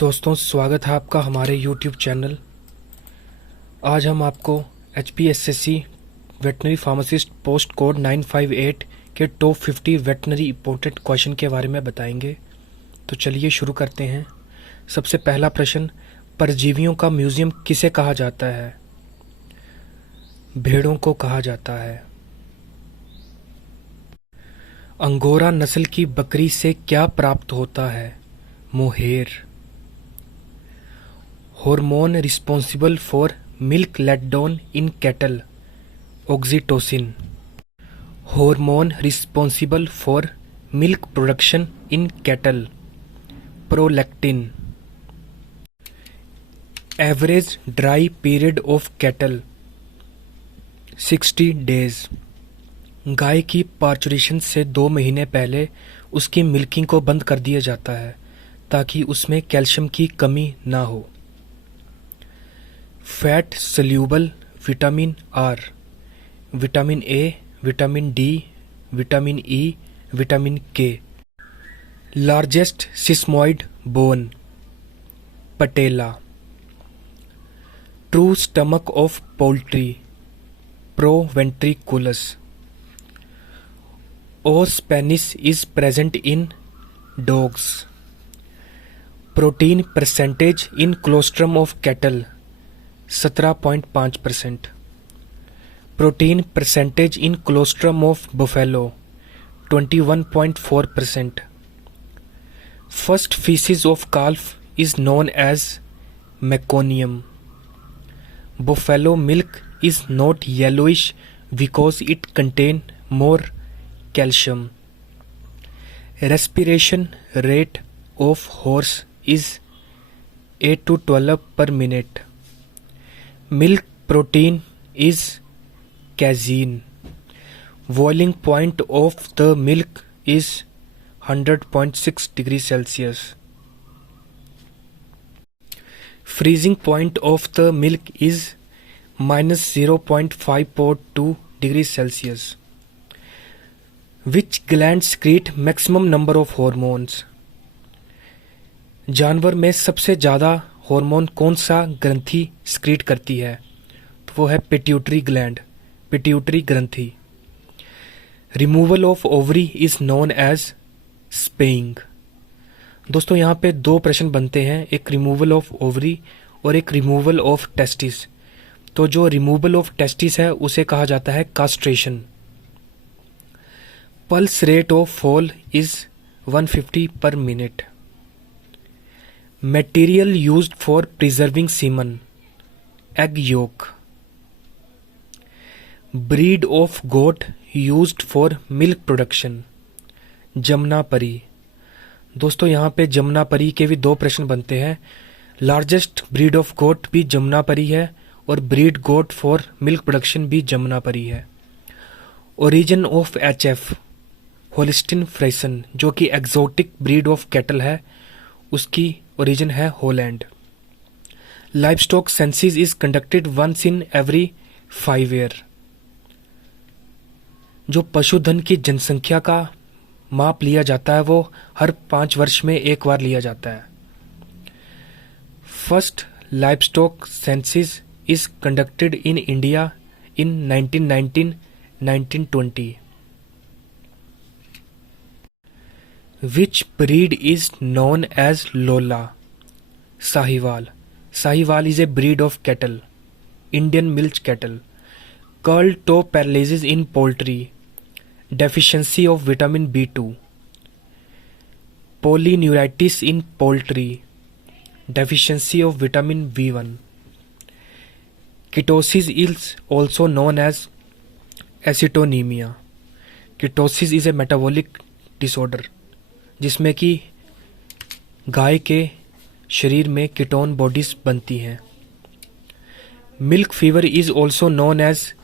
दोस्तों, स्वागत है आपका हमारे YouTube चैनल। आज हम आपको HPSSC veterinary pharmacist post code 958 के टॉप 50 वेटनरी इंपॉर्टेंट क्वेश्चन के बारे में बताएंगे। तो चलिए शुरू करते हैं। सबसे पहला प्रश्न, परजीवियों का म्यूजियम किसे कहा जाता है? भेड़ों को कहा जाता है। अंगोरा नस्ल की बकरी से क्या प्राप्त होता है? मोहेर। Hormone responsible for milk let down in cattle? Oxytocin. Hormone responsible for milk production in cattle? Prolactin. Average dry period of cattle? 60 days. गाय की पार्चुरेशन से 2 महीने पहले उसकी मिल्किंग को बंद कर दिया जाता है ताकि उसमें कैल्शियम की कमी ना हो। Fat soluble vitamin are? Vitamin A, vitamin D, vitamin E, vitamin K. Largest sesamoid bone? Patella. True stomach of poultry? Proventriculus. Os penis is present in dogs. Protein percentage in colostrum of cattle? 17.5%. Protein percentage in colostrum of buffalo? 21.4%. First feces of calf is known as meconium. Buffalo milk is not yellowish because it contains more calcium. Respiration rate of horse is 8 to 12 per minute. Milk protein is casein. Boiling point of the milk is 100.6 degrees Celsius. Freezing point of the milk is minus 0.542 degrees Celsius. Which gland secrete maximum number of hormones? जानवर में सबसे ज़्यादा hormone कौन सा ग्रंथि secrete करती है? तो वो है पिट्यूटरी ग्लैंड, पिट्यूटरी ग्रंथि। Removal of ovary is known as spaying. दोस्तों, यहाँ पे 2 प्रश्न बनते हैं, एक रिमूवल ऑफ ओवरी और एक रिमूवल ऑफ टेस्टिस। तो जो रिमूवल ऑफ टेस्टिस है उसे कहा जाता है castration. Pulse rate of fall is 150 per minute. Material used for preserving semen? Egg yolk. Breed of goat used for milk production? Jamunapari. दोस्तों, यहाँ पे जमुनापरी के भी 2 प्रश्न बनते हैं। लार्जेस्ट ब्रीड ऑफ गोट भी जमुनापरी है और breed goat for milk production भी जमुनापरी है। Origin of HF? Holstein Friesian, जो कि एक्सोटिक ब्रीड ऑफ कैटल है, उसकी ओरिजिन है Holland. Livestock census is conducted once in every 5 year. जो पशुधन की जनसंख्या का माप लिया जाता है वो हर 5 वर्ष में एक बार लिया जाता है। First livestock census is conducted in India in 1919-1920। Which breed is known as Lola? Sahiwal. Sahiwal is a breed of cattle, Indian milch cattle. Curl toe paralysis in poultry? Deficiency of vitamin B2. Polyneuritis in poultry? Deficiency of vitamin B1. Ketosis is also known as acetonemia. Ketosis is a metabolic disorder जिसमें कि गाय के शरीर में ketone bodies बनती हैं। Milk fever is also known as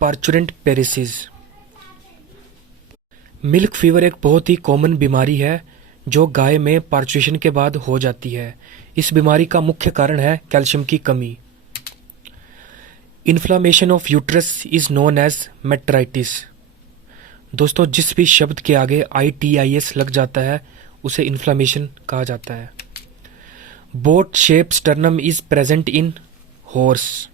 parturient paresis. Milk fever एक बहुत ही common बीमारी है जो गाय में पार्चुरेशन के बाद हो जाती है। इस बीमारी का मुख्य कारण है कैल्शियम की कमी। Inflammation of uterus is known as metritis. दोस्तों, जिस भी शब्द के आगे ITIS लग जाता है उसे इन्फ्लामेशन कहा जाता है। Boat shaped sternum is present in horse.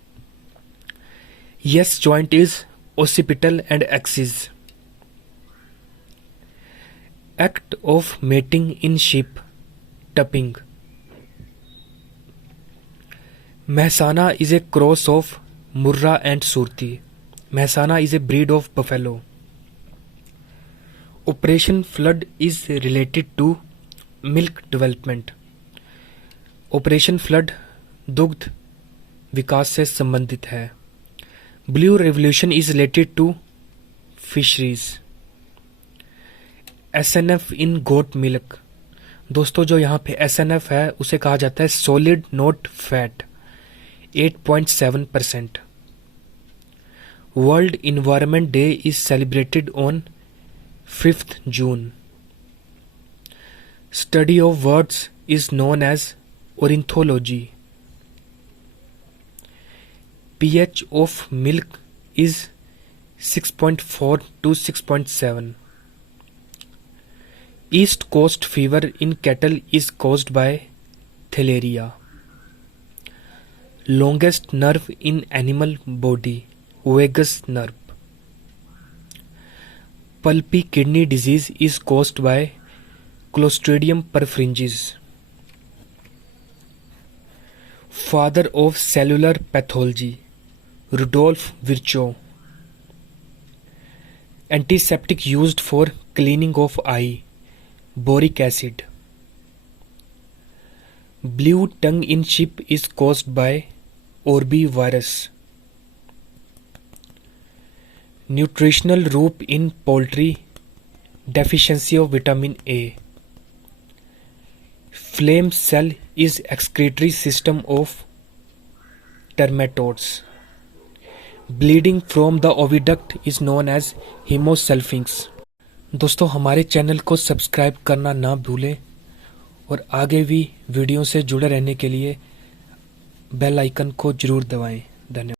Yes joint is occipital and axis. Act of mating in sheep, tupping. Mehsana is a cross of Murrah and Surti. Mehsana is a breed of buffalo. Operation Flood is related to milk development. Operation flood दुग्ध विकास से संबंधित है. Blue revolution is related to fisheries. SNF in goat milk. दोस्तों जो यहाँ पे SNF है उसे कहा जाता है solid not fat, 8.7%. World environment day is celebrated on 5th June. Study of words is known as ornithology. pH of milk is 6.4 to 6.7. East Coast fever in cattle is caused by thalaria. Longest nerve in animal body, vagus nerve. Pulpy kidney disease is caused by Clostridium perfringens. Father of cellular pathology, Rudolf Virchow. Antiseptic used for cleaning of eye, boric acid. Blue tongue in sheep is caused by orbivirus. Nutritional rope in poultry, deficiency of vitamin A. Flame cell is excretory system of termitodes. Bleeding from the oviduct is known as hemosalpinx. दोस्तों हमारे channel को subscribe करना ना भूलें और आगे भी video से जुड़े रहने के लिए बेल आइकन को जरूर दबाएं. धन्यवाद.